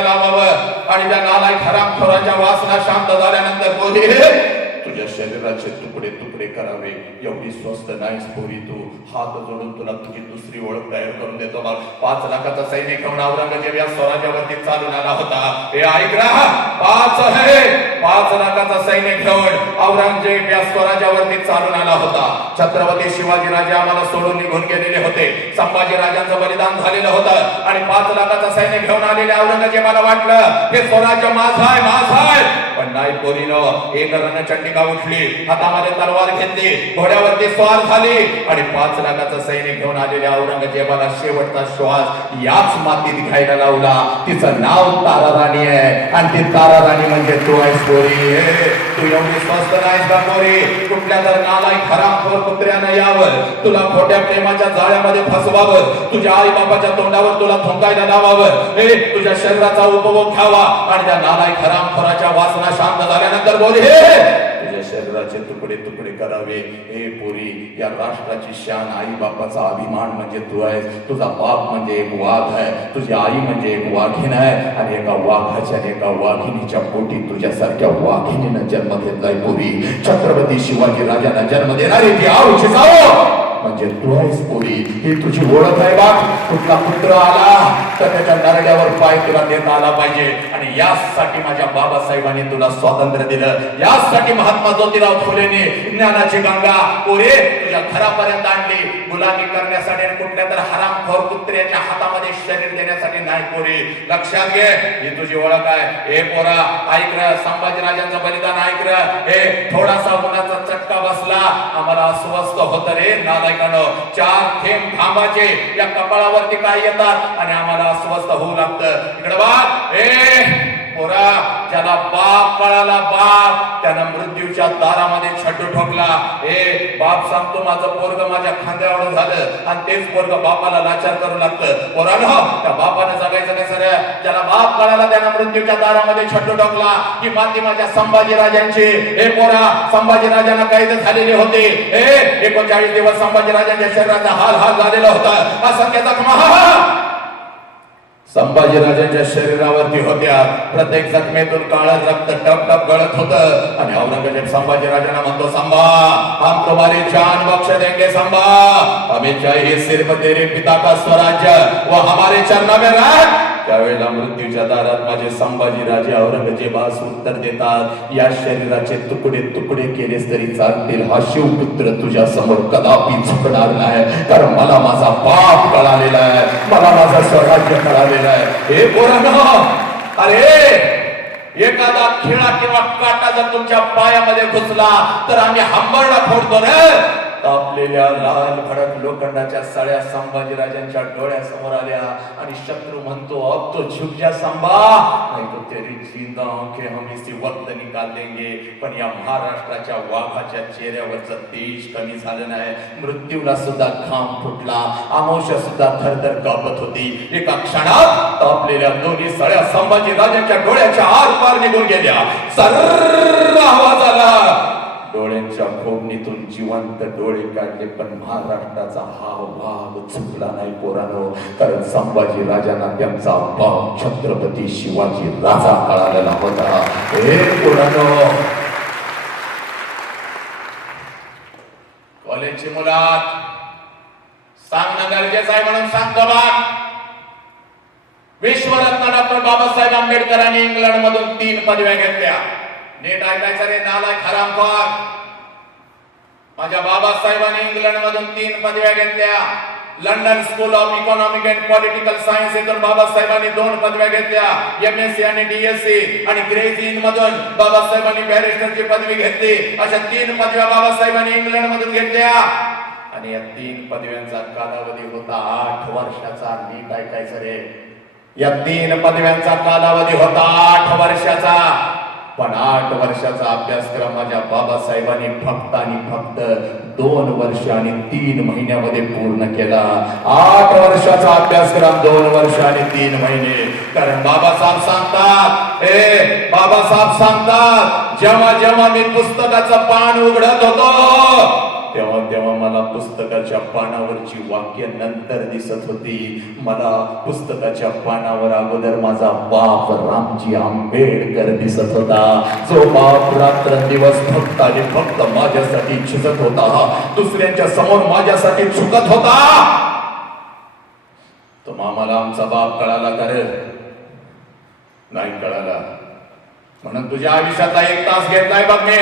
लावावं. आणि त्या नालाय खराब खोराच्या वासना शांत झाल्यानंतर बोली तुझ्या शरीराचे तुकडे तुकडे करावे. एवढी स्वस्त नाहीस पोरी तू. हात जोडून तुला तुझी दुसरी ओळख तयार करून देतो मग पाच लाखाचा सैनिक घेऊन औरंगजेब या स्वराज्यावरती चालून आला होता. हे ऐक रहा पाच हे पाच लाखाचा सैनिक घेऊन औरंगजेब या स्वराज्यावरती चालून आला होता. छत्रपती शिवाजी राजे आम्हाला सोडून निघून गेलेले होते. संभाजी राजांचं बलिदान झालेलं होतं. आणि पाच लाखाचा सैन्य घेऊन आलेले औरंगजेबाला वाटलं हे स्वराज्य माझं आहे माझं आहे. नाही पोरीनं एक रणचंडिका उठली. हातामध्ये तलवार घेतली. घोड्यावरती स्वार झाली. आणि पाच लाखाचा सैनिक घेऊन आलेल्या औरंगजेबाला शेवटचा श्वास याच मातीत घ्यायला लावला. तिचं नाव तारा राणी आहे. आणि ती तारा राणी म्हणजे तू आहेस पोरी ठेवणे स्वस्त नाही का कुठल्या तर नालाय खराब कुत्र्यानं यावर तुला खोट्या प्रेमाच्या जाळ्यामध्ये फसवावं. तुझ्या आई बापाच्या तोंडावर तुला थोंगायला लावावं. हे तुझ्या शरीराचा उपभोग घ्यावा. आणि त्या नालाय खराब खराच्या वासना शांत झाल्यानंतर बोल हे शरीराचे तुकडे तुकडे करावे. हे पोरी या राष्ट्राची शान आई बापाचा अभिमान म्हणजे तू आहेस. तुझा बाप म्हणजे एक वाघ आहे. तुझी आई म्हणजे एक वाघीण आहे. आणि एका वाघाच्या आणि एका वाघिणीच्या पोटी तुझ्यासारख्या वाघिणीनं जन्म घेतलाय पोरी. छत्रपती शिवाजी राजांना जन्म देणारी ती आऊ म्हणजे तू आहेस पोरी. ही तुझी ओळख आहे बा कुठला पुत्र आला तर त्याच्या नरड्यावर पाय तुला देता आला पाहिजे. आणि यासाठी माझ्या बाबासाहेबांनी तुला स्वातंत्र्य दिलं. यासाठी महात्मा ज्योतिराव फुलेने ज्ञानाची गंगा. पोरे तुझ्या घरापर्यंत आणली. गुलामी करण्यासाठी आणि कुठल्या तर हरामखोर कुत्र्याच्या हातामध्ये शरीर देण्यासाठी नाही पोरी लक्षात घे. ही तुझी ओळख आहे. हे पोरा ऐक र. संभाजीराजांचं बलिदान ऐक हे थोडासा मुलाचा चटका बसला. आम्हाला अस्वस्थ होत रे नादायकानं चार थेंब थांबाचे या कपाळावरती काय येतात? आणि आम्हाला अस्वस्थ होऊ लागतं. इकडे बा ए! पोरा ज्याला बाप पळाला बाप त्यानं मृत्यूच्या दारामध्ये छड्डू ठोकला. ए बाप सांगतो माझं पोरग माझ्या खांद्यावर झालं. आणि तेच पोरग बापाला लाचार करू लागतं. पोरानो हो, त्या बापाने जगायचं नाही सर ज्याला बाप कळाला त्यानं मृत्यूच्या दारामध्ये छड्डू ठोकला. ही माती माझ्या संभाजी राजांची. हे पोरा संभाजी राजांना कैद झालेले होते. हे एकोणचाळीस दिवस संभाजी राजांच्या शरीराचा हाल हाल झालेला होता. असंख्य जखमा संभाजीराजांच्या शरीरावरती होत्या. प्रत्येक जखमेतून काळ रक्त टप टप गळत होत. आणि औरंगजेब संभाजीराजांना म्हणतो संभा हम तुम्हारी जान बख्श देंगे संभा. हमें चाहिए सिर्फ तेरे पिता का स्वराज्य वो हमारे चरणों में रख त्यावेळेला मृत्यूच्या दारात माझे संभाजी राजे औरंगजेबास उत्तर देतात या शरीराचे तुकडे तुकडे केलेस तरी चालतील. हा शिवपुत्र तुझ्या समोर कदापि झुकणार नाही. कारण मला माझा पाप कळालेला आहे. मला माझा स्वराज्य कळालेला आहे. हे पोरांनो अरे एखादा खिळा किंवा काटा जर तुमच्या पायामध्ये घुसला तर आम्ही हंबरडा फोडतो ना तापलेल्या लाल भडक लोखंडाच्या सळ्या संभाजीराजांच्या डोळ्यासमोर आल्या आणि शत्रू म्हणतो अब तो झुक जा संभा नाही तो तेरी जिंदा आंखे हम इसी वक्त निकाल देंगे पण या महाराष्ट्राच्या वाघाच्या चेहऱ्यावरचं तेज कमी झालं नाही मृत्यूला सुद्धा घाम फुटला आमोशा सुद्धा थरथर कापत होती. एका क्षणात तापलेल्या दोन्ही सळ्या संभाजी राजांच्या डोळ्याच्या आर पार निघून गेल्या. सर्र आवाज आला. डोळ्यांच्या जिवंत डोळे काढले पण महाराष्ट्राचा हा वाघ चुकला नाही पोरानो. कारण संभाजी राजांना त्यांचा भाव छत्रपती शिवाजी राजा कळालेला होता. हे पोरानो. कॉलेजची मुलात. सांगणं गरजेचं आहे म्हणून सांगतो बा विश्वरत्न डॉक्टर बाबासाहेब आंबेडकरांनी इंग्लंड मधून तीन पदव्या घेतल्या. नीट ऐकायचं रे नालाय खराब माझ्या बाबासाहेबांनी इंग्लंड मधून तीन पदव्या घेतल्या. London School of economic and political science येथून बाबासाहेबांनी दोन पदव्या घेतल्या. एम एस सी आणि डीएससी आणि ग्रेज इन मधून बाबासाहेबांनी बॅरिस्टरची पदवी घेतली. अशा तीन पदव्या बाबासाहेबांनी इंग्लंड मधून घेतल्या. आणि या तीन पदव्यांचा कालावधी होता आठ वर्षाचा. नीट ऐकायचं रे. या तीन पदव्यांचा कालावधी होता आठ वर्षाचा. पण आठ वर्षाचा अभ्यासक्रम माझ्या बाबासाहेबांनी फक्त आणि फक्त दोन वर्ष आणि तीन महिन्यामध्ये पूर्ण केला. आठ वर्षाचा अभ्यासक्रम दोन वर्ष आणि तीन महिने. कारण बाबासाहेब सांगतात ए बाबासाहेब सांगतात जेव्हा जेव्हा मी पुस्तकाचं पान उघडत होतो तेव्हा तेव्हा मला पुस्तकाच्या पानावरची वाक्य नंतर दिसत होती. मला पुस्तकाच्या पानावर अगोदर माझा बाप रामजी आंबेडकर दिसत होता. जो बाप रात्र दिवस फक्त आणि फक्त माझ्यासाठी झुकत होता. दुसऱ्यांच्या समोर माझ्यासाठी झुकत होता. तो मामाला आमचा बाप कळाला का नाही कळाला. म्हणून तुझ्या आयुष्यातला एक तास घेतलाय बघ मी.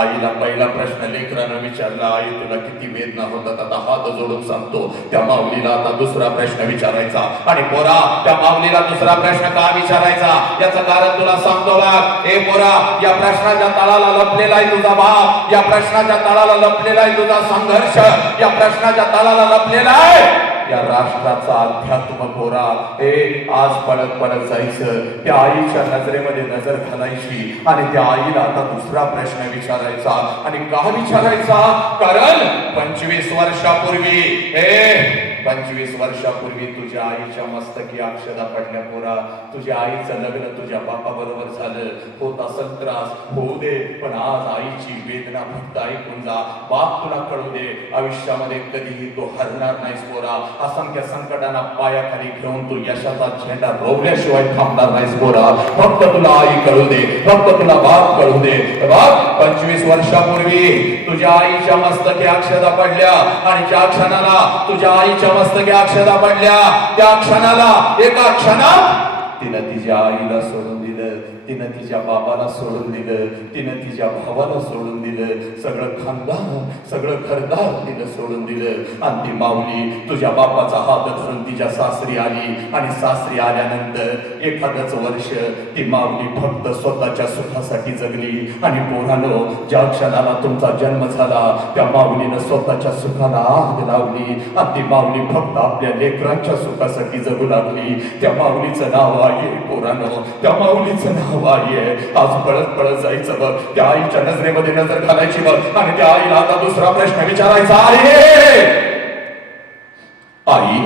आईला पहिला प्रश्न लेकरानं विचारला आई तुला किती वेदना होतात? आता हात जोडून सांगतो त्या माऊलीला आता दुसरा प्रश्न विचारायचा. आणि पोरा त्या माऊलीला दुसरा प्रश्न का विचारायचा? याचं कारण तुला सांगतो बघ ए पोरा या प्रश्नाच्या तळाला लपलेला आहे तुझा भाव या प्रश्नाच्या तळाला लपलेला आहे तुझा संघर्ष. या प्रश्नाच्या तळाला लपलेला आहे या राष्ट्राचा अध्यात्म कोरा. हे आज पडत पडत जायचं. त्या आईच्या नजरेमध्ये नजर घालायची आणि त्या आईला आता दुसरा प्रश्न विचारायचा आणि का विचारायचा? कारण पंचवीस वर्षापूर्वी हे पंचवीस वर्षापूर्वी तुझ्या आईच्या मस्तकी अक्षदा पडल्या पोरा. तुझ्या आईचं लग्न तुझ्या बापाबरोबर झालं. होत असेल त्रास होऊ दे पण आज आईची वेदना फक्त ऐकून जा. बाप तुला कळू दे आयुष्यामध्ये कधीही तो हरणार नाहीस पोरा. असंख्य संकटांना पायाखाली घेऊन तू यशाचा झेंडा रोवल्याशिवाय थांबणार नाहीस पोरा. फक्त तुला आई कळू दे फक्त तुला बाप कळू दे. बाप पंचवीस वर्षापूर्वी तुझ्या आईच्या मस्तकी अक्षदा पडल्या. आणि ज्या क्षणाला तुझ्या आईच्या मस्तकी अक्षदा पडल्या त्या क्षणाला एका क्षणात तिनं तिच्या आईला सोडून दिलं. तिनं तिच्या बाबाला सोडून दिलं तिनं तिच्या भावाला सोडून दिलं सगळं खानदान सगळं घरदार तिनं सोडून दिलं. आणि ती माऊली तुझ्या बापाचा हात धरून तिच्या सासरी आली. आणि सासरी आल्यानंतर एखादच वर्ष ती माऊली फक्त स्वतःच्या सुखासाठी जगली. आणि पोरानो ज्या क्षणाला तुमचा जन्म झाला त्या माऊलीनं स्वतःच्या सुखाला आग लावली. आणि ती माऊली फक्त आपल्या लेकरांच्या सुखासाठी जगू लागली. त्या माऊलीचं नाव आहे पोरानो त्या माऊलीचं नाव आहे. आज पळत पळत जायचं बघ. त्या आईच्या नजरेमध्ये नजर घालायची बघ. आणि त्या आईला आता दुसरा प्रश्न विचारायचा आहे. आई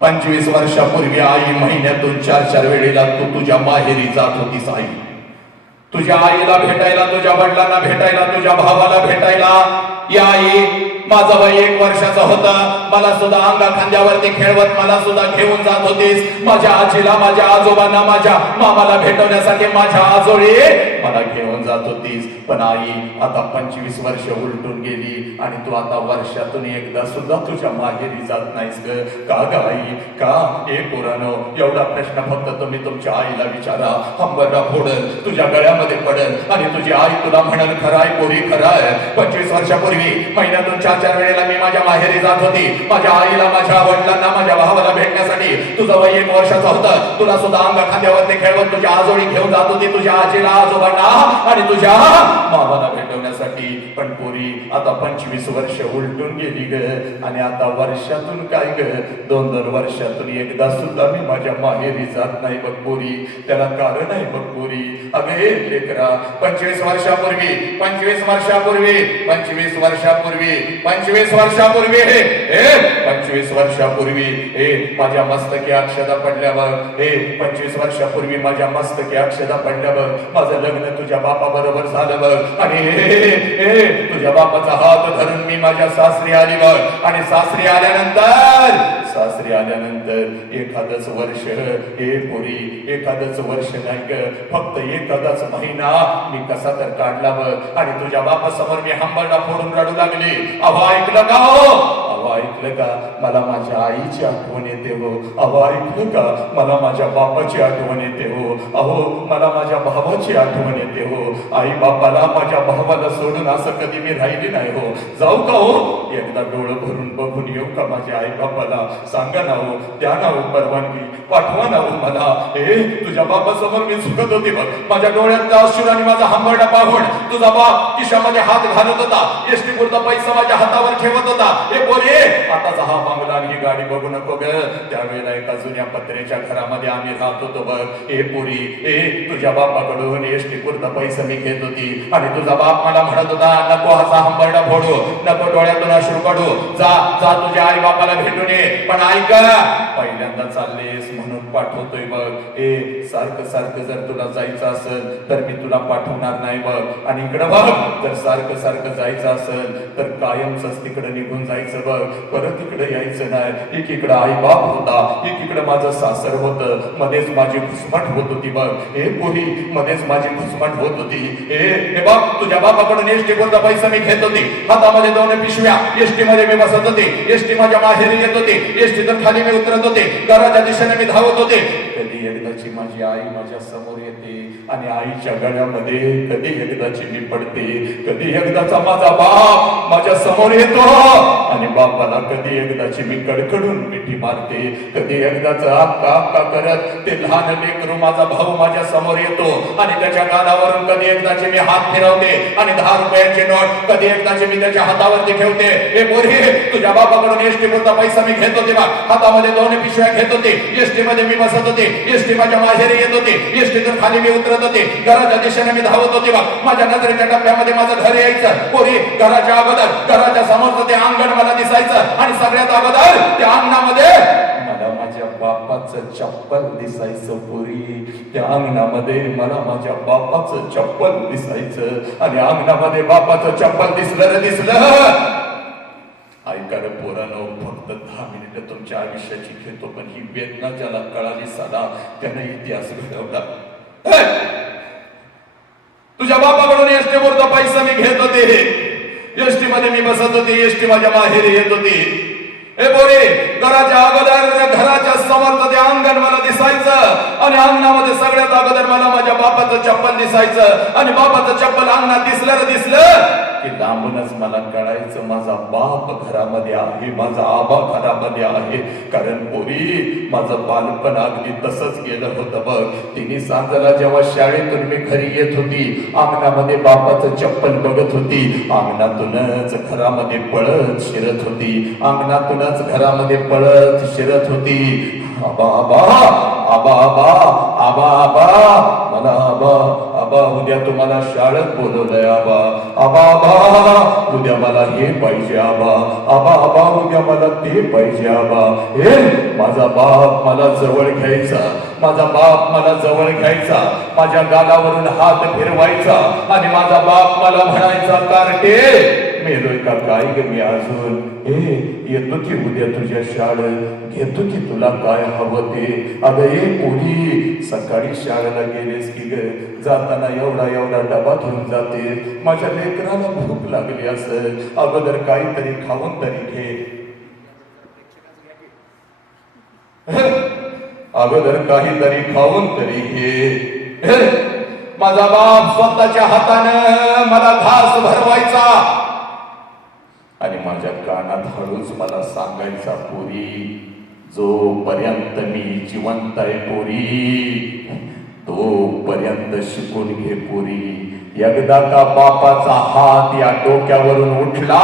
पंचवीस वर्षापूर्वी आई महिन्यातून चार चार वेळेला तू तुझ्या माहेरी जात होतीस आई. तुझ्या आईला भेटायला तुझ्या वडिलांना भेटायला तुझ्या भावाला भेटायला. या आई माझा वय एक वर्षाचा होता. मला सुद्धा अंगा खांद्यावरती खेळवत मला सुद्धा घेऊन जात होतीस. माझ्या आजीला माझ्या आजोबांना माझ्या मामाला भेटवण्यासाठी माझ्या आजोळी मला घेऊन जात होतीस. पण आई आता पंचवीस वर्ष उलटून गेली आणि तू आता वर्षातून एकदा सुद्धा तुझ्या माहेरी जात नाहीस ग. का ग आई? का? ए पुरानो एवढा प्रश्न फक्त तुम्ही तुमच्या आईला विचारा. हंबरला फोडल तुझ्या गळ्यामध्ये पडल आणि तुझी आई तुला म्हणाल खराय पोरी खराय पंचवीस वर्षापूर्वी महिन्यातून चार चार वेळेला मी माझ्या माहेरी जात होती. माझ्या आईला माझ्या वडिलांना माझ्या भावाला भेटण्यासाठी तुझं वय एक वर्षाचं होतं. तुला सुद्धा अंग खांद्यावरती खेळवत तुझ्या आजोळी घेऊन जात होती. तुझ्या आजीला आजोबा बाबांना आणि तुझ्या मामाला भेटवण्यासाठी. पण पोरी आता पंचवीस वर्ष उलटून गेली ग. आणि आता वर्षातून काय ग? दोन दोन वर्षातून एकदा सुद्धा मी माझ्या माहेरी जात नाही बघ पोरी. त्याला कारण आहे बघ पोरी. अगे लेकरा पंचवीस वर्षापूर्वी पंचवीस वर्षापूर्वी पंचवीस वर्षापूर्वी पंचवीस वर्षापूर्वी हे पंचवीस वर्षापूर्वी हे माझ्या मस्तकी अक्षदा पडल्यावर हे पंचवीस वर्षापूर्वी माझ्या मस्तकी अक्षदा पडल्यावर माझं लग्न तुझ्या बापा बरोबर झालं बघ. आणि तुझ्या बापाचा हात धरून मी माझ्या सासरी आली बघ. आणि सासरी आल्यानंतर सासरी आल्यानंतर एखादच वर्ष हे पोरी एखादच वर्ष नाही ग. फक्त एखादाच महिना मी कसा तर काढला बघ. आणि तुझ्या बापासमोर मी हंबरडा फोडून रडू लागली. अहो ऐकलं का हो? अहो ऐकलं का? मला माझ्या आईची आठवण येते हो. अहो ऐकलं का? मला माझ्या बापाची आठवण येते हो. अहो मला माझ्या भावाची आठवण येते हो. आई बापाला माझ्या भावाला सोडून असं कधी मी राहिली नाही हो. जाऊ का हो? एकदा डोळं भरून बघून येऊ का माझ्या आई बापाला? सांगा ना हो. त्या ना हो परवानगी. पाठवा ना हो मला. ए तुझ्या बापासमोर मी झुकत होती बघ. माझ्या डोळ्यातला अश्रू आणि माझा हांबरडा पाहून तुझा बाप किशामध्ये हात घालत होता. एसटी पुरता पैसा माझ्या हातावर ठेवत होता. हे बोली आताचा हा बांगला ही गाडी बघू नको ग. त्यावेळेला एका जुन्या पत्र्याच्या घरामध्ये आम्ही राहत होतो बघ. ए पुरी ए तुझ्या बापाकडून एसटी पुरता पैसा मी घेत होती. आणि तुझा बाप मला म्हणत होता नको असा हंबरडा फोडू नको डोळ्यातून अश्रू काढू जा जा तुझ्या आई बापाला भेटून ये. पण ऐक पहिल्यांदा चाललेस पाठवतोय बघ. ए सारखं सारखं जर तुला जायचं असेल तर मी तुला पाठवणार नाही बघ. आणि इकडं बघ जर सारखं सारखं जायचं असेल तर कायमच तिकडे निघून जायचं बघ. परत इकडे यायचं नाही. एकीकडे आई बाप होता एकीकडे माझं सासर होतं. मध्येच माझी घुसमट होत होती बघ. हे पोरी मध्येच माझी घुसमट होत होती. ए हे बघ तुझ्या बापाकडून एसटी कोणता पैसा मी घेत होते. हातामध्ये दोन पिशव्या. एसटी मध्ये मी बसत होते. एसटी माझ्या माहेरी येत होते. एसटी तर खाली मी उतरत होते. घराच्या दिशेने मी धावत होते. कधी एकदाची माझी आई माझ्यासमोर येते आणि आईच्या गळ्यामध्ये कधी एकदाची मी पडते कधी एकदाचा माझा बाप माझ्यासमोर येतो. आणि बापाला कधी एकदाची मी कडकडून मिठी मारते कधी एकदाच अक्का अक्का करत ते लहान लेकरू माझा भाऊ माझ्यासमोर येतो. आणि त्याच्या कानावरून कधी एकदाची मी हात फिरवते आणि दहा रुपयांची नोट कधी एकदाची मी त्याच्या हातावरती ठेवते. हे पोरी तुझ्या बापाकडून एसटी पुरता पैसा मी घेत होते बा. हातामध्ये दोन पिशव्या घेत होते. एसटी मध्ये मी बसत होते. एसटी माझ्या माहेरी येत होते. एसटीतून खाली मी उतरत होते. घराच्या दिशेने मी धावत होते बा माझ्या नजरेच्या टप्प्यामध्ये माझं घर यायचं. पोरी घराच्या अगोदर घराच्या समोरचं ते अंगण मला दिसायचं. आणि सगळ्यात अगोदर त्या अंगणामध्ये मला माझ्या बापाचं चप्पल दिसायचं पुरी. त्या अंगणामध्ये मला माझ्या बापाचं चप्पल दिसायचं. आणि अंगणामध्ये बापाचं चप्पल दिसलं दिसलं. ऐका पोरानं फक्त दहा मिनिटं तुमच्या आयुष्याची घेतो पण ही वेदना ज्याला कळाली साधा त्यानं इतिहास घडवला. तुझ्या बापाकडून एसटी वरचा पैसा मी घेत होते. एसटी मध्ये मी बसत होते एसटी माझ्या माहेरी येत होती. हे बोरे घराच्या अगोदर घराच्या समोर ते अंगण मला दिसायचं आणि अंगणामध्ये सगळ्यात अगोदर मला माझ्या बापाचं चप्पल दिसायचं आणि बापाचं चप्पल अंगणात दिसलं दिसलं. की लांबूनच मला कळायचं माझा बाप घरामध्ये आहे माझा आबा घरामध्ये आहे. कारण पोरी माझं बालपण अगदी तसंच गेलं होतं बघ. तिने सांजला जेव्हा शाळेतून मी घरी येत होती अंगणामध्ये बापाचं चप्पल बघत होती. अंगणातूनच घरामध्ये पळत शिरत होती. अंगणातूनच घरामध्ये पळत शिरत होती. आबा आबा आबा आबा आबा आबा मला आबा आबा उद्या तुम्हाला शाळेत बोलवलंय आबा आबा आबा. उद्या मला हे पाहिजे आबा. आबा आबा उद्या मला ते पाहिजे आबा. हे माझा बाप मला जवळ घ्यायचा. माझा बाप मला जवळ घ्यायचा. माझ्या गालावरून हात फिरवायचा. आणि माझा बाप मला म्हणायचा कारटे मेलोय एका काय ग मी अजून हे येतो की उद्या तुझ्या शाळेत घेतो की तुला काय हवं ते अगं ए पोरी सकाळी शाळेला गेलेस की ग? जाताना एवढा एवढा डबा घेऊन जाते. माझ्या लेकराला भूक लागली असेल. अगोदर काहीतरी खाऊन तरी घे. अगोदर काहीतरी खाऊन तरी घे. माझा बाप स्वतःच्या हातानं मला घास भरवायचा. आणि माझ्या कानात हळूच मला सांगायचा पोरी जोपर्यंत मी जिवंत आहे पोरी तोपर्यंत शिकून घे पोरी. एकदा का बापाचा हात या डोक्यावरून उठला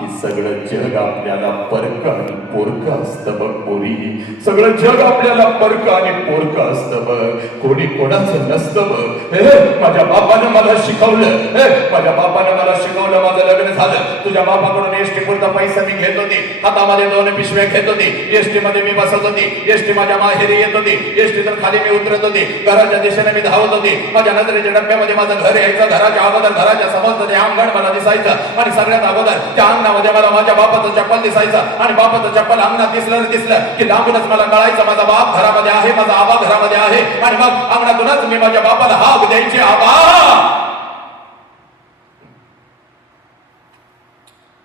की सगळं जग आपल्याला परक आणि पोरक असतं बघ पोरी. सगळं जग आपल्याला परक आणि पोरक असतं बघ. कोणी कोणाचं नसतं बघ. हे माझ्या बापानं मला शिकवलं. हे माझ्या बापानं मला शिकवलं माझं लग्न झालं. तुझ्या बापाकडून एसटी पुरता पैसा मी घेत होती. हातामध्ये दोन पिशव्या घेत होते. एसटी मध्ये मी बसत होते. एसटी माझ्या माहेरी येत होते. एसटी तर खाली मी उतरत होती. घराच्या दिशेने मी धावत होती. माझ्या नजरेच्या डब्यामध्ये माझं घर यायचं. घराच्या अगोदर घराच्या समोर ते अंगण मला दिसायचं. आणि सगळ्यात अगोदर त्या अंगणामध्ये मला माझ्या बापाचं चप्पल दिसायचा आणि बापाचं चप्पल अंगणात दिसलं दिसलं की लांबूनच मला कळायचं माझा बाप घरामध्ये आहे माझा आबा घरामध्ये आहे आणि मग अंगणातूनच मी माझ्या बापाला हाक द्यायची आबा!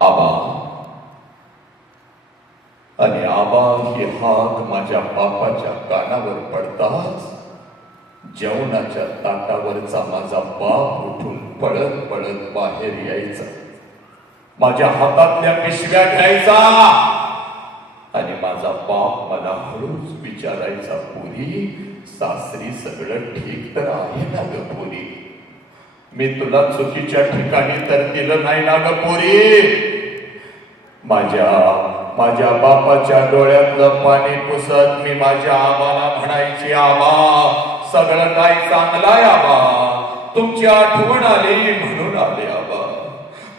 आबा! आणि आबा ही हाक माझ्या बापाच्या कानावर पडताच जेवणाच्या ताटावरचा माझा बाप उठून पळत पळत बाहेर यायचा. माझ्या हातातल्या पिशव्या घ्यायचा. आणि माझा बाप मला हळूच विचारायचा पुरी सासरी सगळं ठीक तर आहे ना ग पुरी? मी तुला चुकीच्या ठिकाणी तर दिलं नाही ना ग पोरी? माझ्या माझ्या बापाच्या डोळ्यातलं पाणी पुसत मी माझ्या आमाला म्हणायची आबा सगळं काय चांगलाय आमा आबा. तुमची आठवण आली म्हणून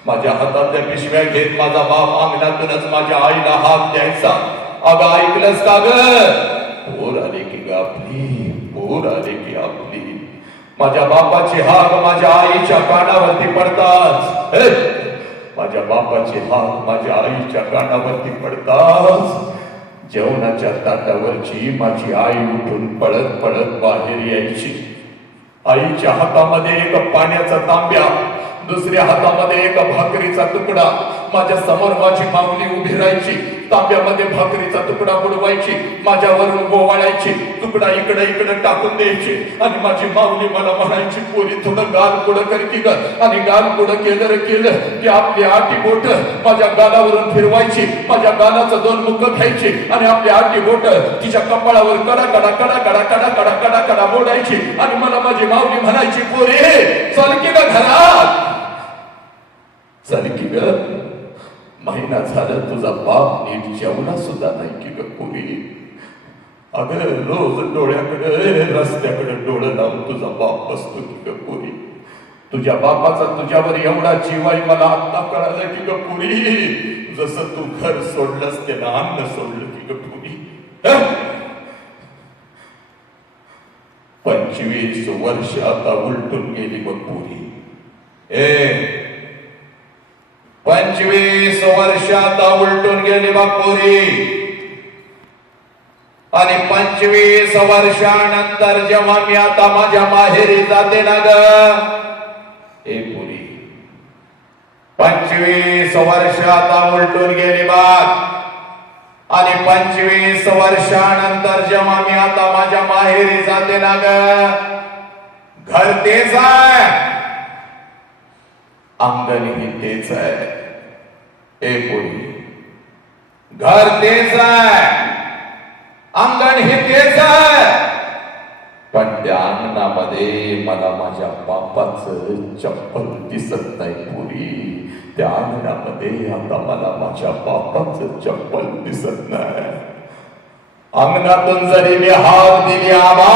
माझ्या हातातल्या पिशव्या घेत माझा बाप अंगणातूनच माझ्या आईला हात द्यायचा. अगं ऐकलंस का ग? पोर आले की ग आपली पोर आले की आपली. माझ्या बापाची हाक माझ्या आईच्या कानावरती पडतात माझ्या बापाची हाक माझ्या आईच्या कानावरती पडताच. जेवणाच्या ताटावरची माझी आई उठून पळत पळत बाहेर यायची. आईच्या हातामध्ये एक पाण्याचा तांब्या. दुसऱ्या हातामध्ये एक भाकरीचा तुकडा. माझ्यासमोर माझी माऊली उभी राहायची. तांब्यामध्ये भाकरीचा तुकडा बुडवायची. माझ्यावरून गोवाळायची. तुकडा इकडे इकडे टाकून द्यायची. आणि माझी माऊली मला म्हणायची पोरी थोडं गाल पुढं कर की ग. आणि गाल पुढं केलं रे केलं की आपली आटी बोट माझ्या गालावरून फिरवायची. माझ्या गालाचं दोन मुख घ्यायची. आणि आपली आटी बोट तिच्या कपाळावर कडा कडा कडा कडा कडा कडा कडा कडा मोडायची. आणि मला माझी माऊली म्हणायची पोरी चल की ग घरात. झाली की ग? महिना झालं तुझा बाप नीट जेवला सुद्धा नाही की ग कोणी अगं रोज डोळ्याकडे रस्त्याकडे डोळं लावून तुझा बाप बसतो की ग कोणी तुझ्या बापाचा तुझ्यावर एवढा जीवाय मला आत्ता कळालं की ग पुरी? जसं तू घर सोडलंस त्याला अन्न सोडलं की ग पुरी. पंचवीस वर्ष आता उलटून गेली मग पुरी. ए वर्ष आता उलटून गेली बापुरी आणि पंचवीस वर्षानंतर जेव्हा मी आता माझ्या माहेरी जाते ना ग पुरी. पंचवीस वर्ष आता उलटून गेली बाग आणि पंचवीस वर्षानंतर जेव्हा मी आता माझ्या माहेरी जाते ना ग घर तेच आहे. अंगण ही तेच आहे. ए पोरी घर तेच आहे अंगण हे तेच आहे. पण त्या अंगणामध्ये मला माझ्या बापाचं चप्पल दिसत नाही पुरी त्या अंगणामध्ये आता मला माझ्या बापाचं चप्पल दिसत नाही. अंगणातून जरी मी हात दिली आबा